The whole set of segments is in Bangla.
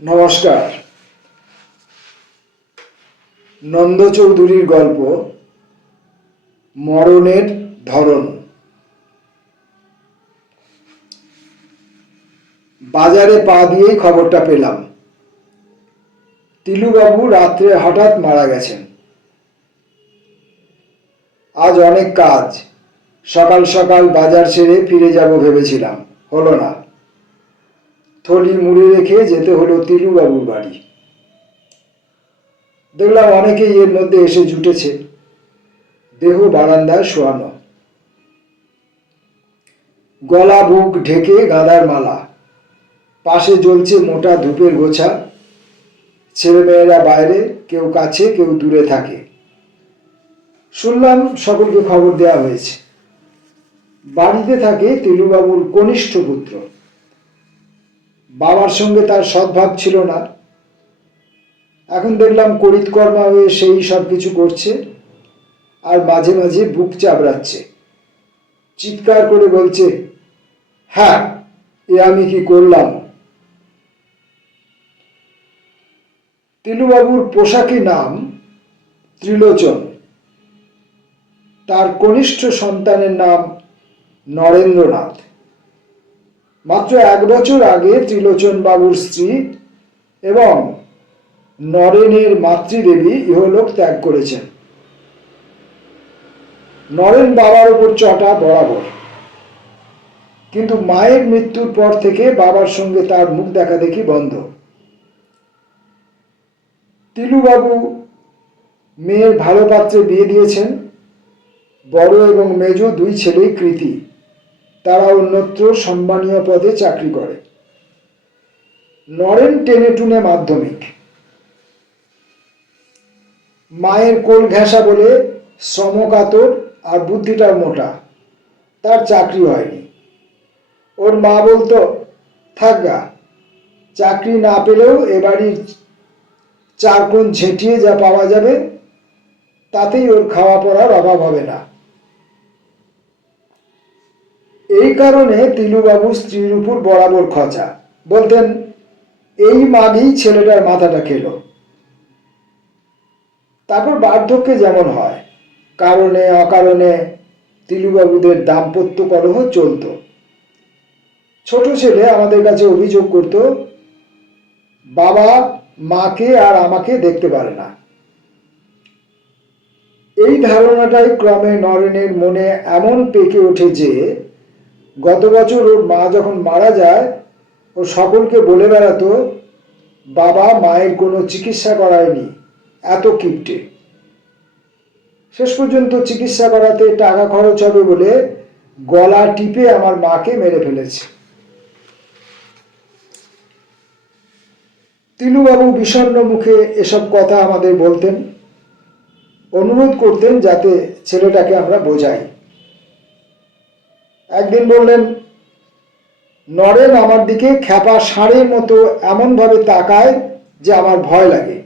নমস্কার। নন্দ চৌধুরীর গল্প মরণের ধরন। বাজারে পা দিয়েই খবরটা পেলাম, তিলুবাবু রাত্রে হঠাৎ মারা গেছেন। আজ অনেক কাজ, সকাল সকাল বাজার সেরে ফিরে যাব ভেবেছিলাম, হলো না। থলি মুড়ে রেখে যেতে হলো তিলুবাবুর বাড়ি। দেখলাম অনেকেই এর মধ্যে এসে জুটেছে, দেহ বারান্দায় শোয়ানো, গলা বুক ঢেকে গাঁদার মালা, পাশে জ্বলছে মোটা ধূপের গোছা। ছেলেমেয়েরা বাইরে, কেউ কাছে কেউ দূরে থাকে। শুনলাম সকলকে খবর দেওয়া হয়েছে। বাড়িতে থাকে তিলুবাবুর কনিষ্ঠ পুত্র। বাবার সঙ্গে তার সদ্ভাব ছিল না, এখন দেখলাম করিতকর্মা হয়ে সেই সব কিছু করছে, আর মাঝে মাঝে বুক চাবড়াচ্ছে, চিৎকার করে বলছে, হ্যাঁ, এ আমি কি করলাম। তিলুবাবুর পোশাকি নাম ত্রিলোচন, তার কনিষ্ঠ সন্তানের নাম নরেন্দ্রনাথ। মাত্র 1 বছর আগে ত্রিলোচন বাবুর স্ত্রী এবং নরেনের মাতৃদেবী ইহলোক ত্যাগ করেছেন। নরেন বাবার উপর চটা বরাবর, কিন্তু মায়ের মৃত্যুর পর থেকে বাবার সঙ্গে তার মুখ দেখা দেখি বন্ধ। তিলুবাবু মেয়ের ভালো পাত্রে বিয়ে দিয়েছেন। বড় এবং মেজ 2 ছেলেই কৃতী, তারা অন্যত্র সম্মানীয় পদে চাকরি করে। নরেন টেনে টুনে মাধ্যমিক। মায়ের কোল ঘেঁষা বলে শ্রমকাতর আর বুদ্ধিটা মোটা, তার চাকরি হয়নি। ওর মা বলতো, থাকগা, চাকরি না পেলেও এ বাড়ির 4 কোণ ঝেঁটিয়ে যা পাওয়া যাবে তাতেই ওর খাওয়া পড়ার অভাব হবে না। এই কারণে তিলুবাবু স্ত্রীর উপর বরাবর খচা, বলতেন, এই মাগেই ছেলেটার মাথাটা খেলো। তারপর বার্ধক্যে যেমন হয়, কারণে অকারণে তিলুবাবুদের দাম্পত্য কলহ চলত। ছোট ছেলে আমাদের কাছে অভিযোগ করত, বাবা মাকে আর আমাকে দেখতে পারে না। এই ধারণাটাই ক্রমে নরেনের মনে এমন পেকে ওঠে যে গত বছর ওর মা যখন মারা যায়, ও সকলকে বলে বেড়াতো, বাবা মায়ের কোনো চিকিৎসা করায়নি, এত কিপটে। শেষ পর্যন্ত চিকিৎসা করাতে টাকা খরচ হবে বলে গলা টিপে আমার মাকে মেরে ফেলেছে। তিলুবাবু বিষণ্ণ মুখে এসব কথা আমাদের বলতেন, অনুরোধ করতেন যাতে ছেলেটাকে আমরা বোঝাই। একদিন বললেন, নরেন আমার দিকে খ্যাপা ষাঁড়ের মতো এমনভাবে তাকায় যে আমার ভয় লাগে।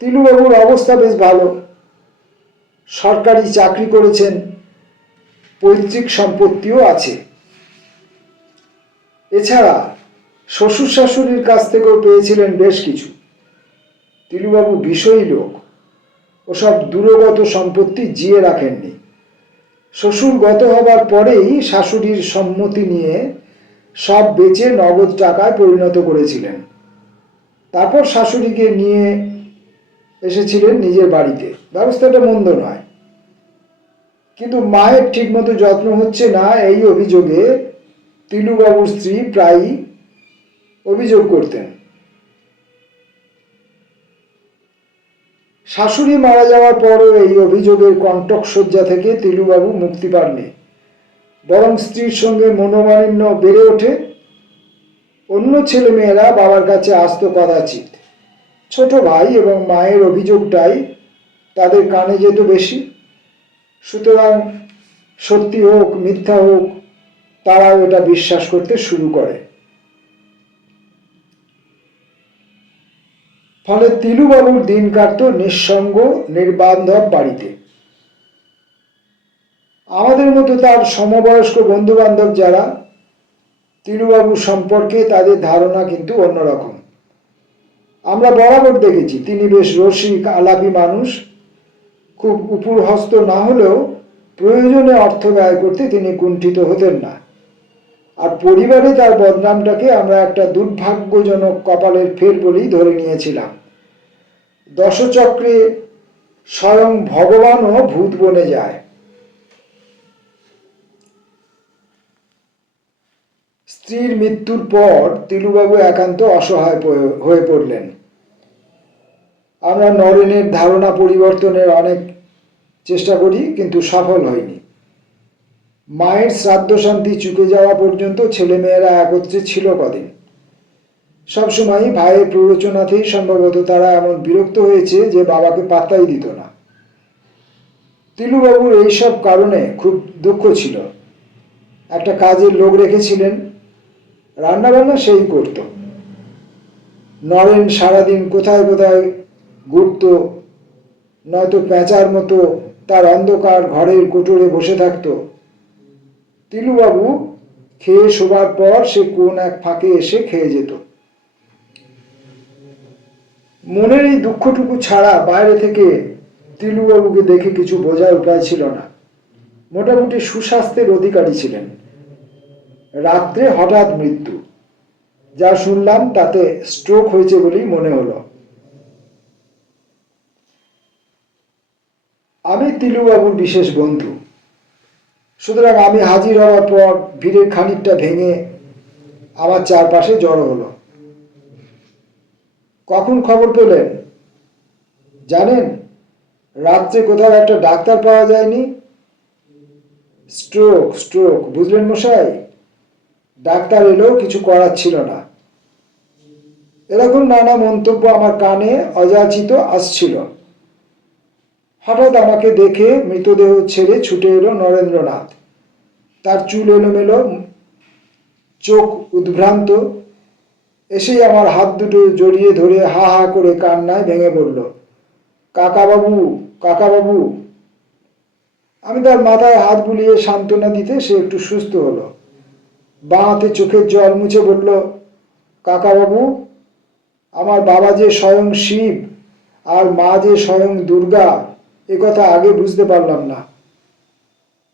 তিলুবাবুর অবস্থা বেশ ভালো, সরকারি চাকরি করেছেন, পৈতৃক সম্পত্তিও আছে। এছাড়া শ্বশুর শাশুড়ির কাছ থেকেও পেয়েছিলেন বেশ কিছু। তিলুবাবু বিষয়ী লোক, ওসব দূরগত সম্পত্তি জিয়ে রাখেননি। শ্বশুর গত হবার পরেই শাশুড়ির সম্মতি নিয়ে সব বেচে নগদ টাকায় পরিণত করেছিলেন। তারপর শাশুড়িকে নিয়ে এসেছিলেন নিজের বাড়িতে। ব্যবস্থাটা মন্দ নয়, কিন্তু মায়ের ঠিকমতো যত্ন হচ্ছে না, এই অভিযোগে তিলুবাবুর স্ত্রী প্রায়ই অভিযোগ করতেন। শাশুড়ি মারা যাওয়ার পরও এই অভিযোগের কণ্টকসজ্জা থেকে তিলুবাবু মুক্তি পাননি, বরং স্ত্রীর সঙ্গে মনোমালিন্য বেড়ে ওঠে। অন্য ছেলেমেয়েরা বাবার কাছে আসতো কদাচিৎ, ছোট ভাই এবং মায়ের অভিযোগটাই তাদের কানে যেত বেশি। সুতরাং সত্যি হোক মিথ্যা হোক, তারাও এটা বিশ্বাস করতে শুরু করে। ফলে তিলুবাবুর দিন কাটত নিঃসঙ্গ নির্বান্ধব বাড়িতে। আমাদের মতো তার সমবয়স্ক বন্ধু বান্ধব যারা, তিলুবাবু সম্পর্কে তাদের ধারণা কিন্তু অন্যরকম। আমরা বরাবর দেখেছি তিনি বেশ রসিক আলাপী মানুষ, খুব উপরহস্ত না হলেও প্রয়োজনে অর্থ ব্যয় করতে তিনি কুণ্ঠিত হতেন না। আর পরিবারে তার বদনামটাকে আমরা একটা দুর্ভাগ্যজনক কপালের ফের বলেই ধরে নিয়েছিলাম। দশচক্রে স্বয়ং ভগবানও ভূত বনে যায়। স্ত্রীর মৃত্যুর পর তিলুবাবু একান্ত অসহায় হয়ে পড়লেন। আমরা নরেনের ধারণা পরিবর্তনের অনেক চেষ্টা করি, কিন্তু সফল হয়নি। মায়ের শ্রাদ্ধ শান্তি চুকে যাওয়া পর্যন্ত ছেলেমেয়েরা একত্রে ছিল কদিন। সবসময়ই ভাইয়ের প্ররোচনাতেই সম্ভবত তারা এমন বিরক্ত হয়েছে যে বাবাকে পাত্তাই দিত না। তিলুবাবুর এইসব কারণে খুব দুঃখ ছিল। একটা কাজের লোক রেখেছিলেন, রান্নাবান্না সেই করত। নরেন সারাদিন কোথায় কোথায় ঘুরত, নয়তো পেঁচার মতো তার অন্ধকার ঘরের কোটরে বসে থাকত। তিলুবাবু খেয়ে শোবার পর সে কোন এক ফাঁকে এসে খেয়ে যেত। মনের এই দুঃখটুকু ছাড়া বাইরে থেকে তিলুবাবুকে দেখে কিছু বোঝার উপায় ছিল না। মোটামুটি সুস্বাস্থ্যের অধিকারী ছিলেন। রাত্রে হঠাৎ মৃত্যু, যা শুনলাম তাতে স্ট্রোক হয়েছে বলেই মনে হলো। আমি তিলুবাবুর বিশেষ বন্ধু, সুতরাং আমি হাজির হওয়ার পর ভিড়ের খানিকটা ভেঙে আমার চারপাশে জড়ো হলো। কখন খবর পেলেন জানেন? রাত্রে কোথাও একটা ডাক্তার পাওয়া যায়নি। স্ট্রোক স্ট্রোক বুঝলেন মশাই। ডাক্তার এলেও কিছু করার ছিল না। এরকম নানা মন্তব্য আমার কানে অযাচিত আসছিল। হঠাৎ আমাকে দেখে মৃতদেহ ছেড়ে ছুটে এলো নরেন্দ্রনাথ। তার চুল এলোমেলো, চোখ উদ্ভ্রান্ত। এসেই আমার হাত দুটো জড়িয়ে ধরে হা হা করে কান্নায় ভেঙে পড়ল, কাকাবাবু কাকাবাবু। আমি তার মাথায় হাত বুলিয়ে সান্ত্বনা দিতে সে একটু সুস্থ হলো। বাঁ হাতে চোখের জল মুছে বলল, কাকাবাবু, আমার বাবা যে স্বয়ং শিব আর মা যে স্বয়ং দুর্গা, একথা আগে বুঝতে পারলাম না।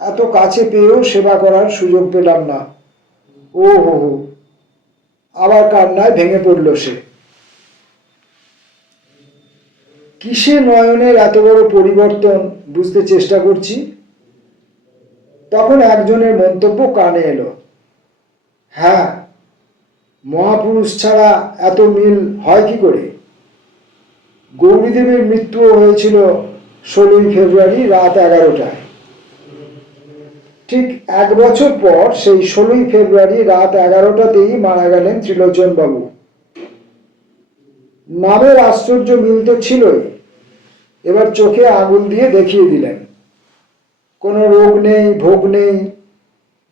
এত কাছে পেয়েও সেবা করার সুযোগ পেলাম না। ও হো হো। আবার কান্নায় ভেঙে পড়ল সে। কিসে নয়নের এত বড় পরিবর্তন বুঝতে চেষ্টা করছি। তখন একজনের মন্তব্য কানে এলো, হ্যাঁ, মহাপুরুষ ছাড়া এত মিল হয় কি করে? গৌরীদেবের মৃত্যুও হয়েছিল 16ই ফেব্রুয়ারি রাত 11টায়। ঠিক 1 বছর পর সেই 16ই ফেব্রুয়ারি রাত 11টাতেই মারা গেলেন ত্রিলোচন বাবু। নামের আশ্চর্য মিল তো ছিলই, এবার চোখে আঙুল দিয়ে দেখিয়ে দিলেন। কোনো রোগ নেই, ভোগ নেই,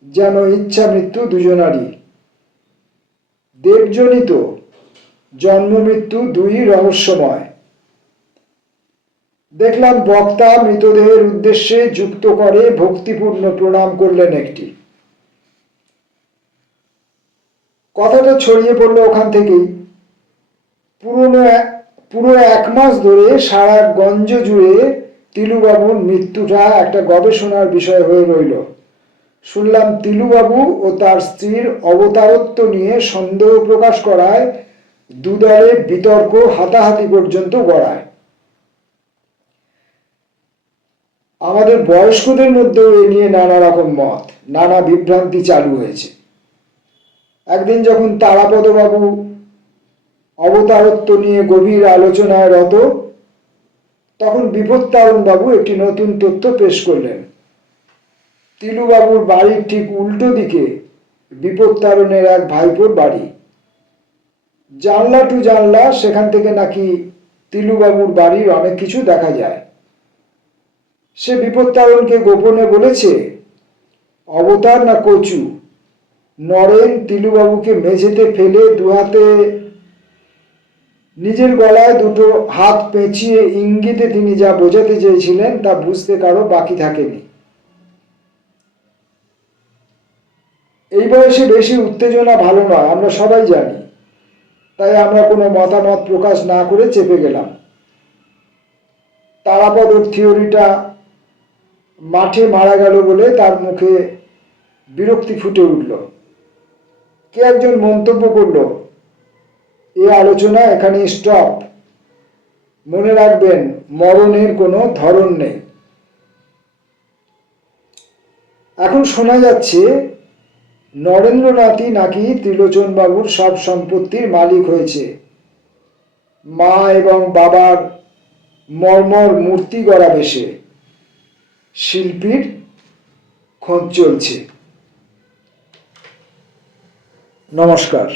যেন ইচ্ছা মৃত্যু দুজনারই। দেবজনিত, জন্ম মৃত্যু দুই রহস্যময়। দেখলাম বক্তা মৃতদেহের উদ্দেশ্যে যুক্ত করে ভক্তিপূর্ণ প্রণাম করলেন একটি। কথাটা ছড়িয়ে পড়ল ওখান থেকেই। পুরো 1 মাস ধরে সারা গঞ্জ জুড়ে তিলুবাবুর মৃত্যুটা একটা গবেষণার বিষয় হয়ে রইল। শুনলাম তিলুবাবু ও তার স্ত্রীর অবতারত্ব নিয়ে সন্দেহ প্রকাশ করায় দুদলে বিতর্ক, হাতাহাতি পর্যন্ত গড়ায়। আমাদের বয়স্কদের মধ্যেও এ নিয়ে নানা রকম মত, নানা বিভ্রান্তি চালু হয়েছে। একদিন যখন তারাপদবাবু অবতারত্ব নিয়ে গভীর আলোচনায় রত, তখন বিপত্তারণ বাবু একটি নতুন তথ্য পেশ করলেন। তিলুবাবুর বাড়ির ঠিক উল্টো দিকে বিপত্তারণের এক ভাইপোর বাড়ি। জানলা টু জানলা সেখান থেকে নাকি তিলুবাবুর বাড়ির অনেক কিছু দেখা যায়। সে বিপত্তারণকে গোপনে বলেছে, অবতার না কচু, নরেন তিলুবাবুকে মেঝেতে ফেলে দুহাতে নিজের গলায় দুটো হাত পেঁচিয়ে ইঙ্গিতে তিনি যা বোঝাতে চেয়েছিলেন তা বুঝতে কারো বাকি থাকেনি। এই বয়সে বেশি উত্তেজনা ভালো নয়, আমরা সবাই জানি। তাই আমরা কোনো মতামত প্রকাশ না করে চেপে গেলাম। তারাপদর থিওরিটা মাঠে মারা গেল বলে তার মুখে বিরক্তি ফুটে উঠল। কে একজন মন্তব্য করল, এ আলোচনা এখানে স্টপ। মনে রাখবেন, মরণের কোনো ধরন নেই। এখন শোনা যাচ্ছে নরেন্দ্রনাথই নাকি ত্রিলোচন বাবুর সব সম্পত্তির মালিক হয়েছে। মা এবং বাবার মর্মর মূর্তি গড়া বেশে শিল্পীর খোঁজ চলছে। নমস্কার।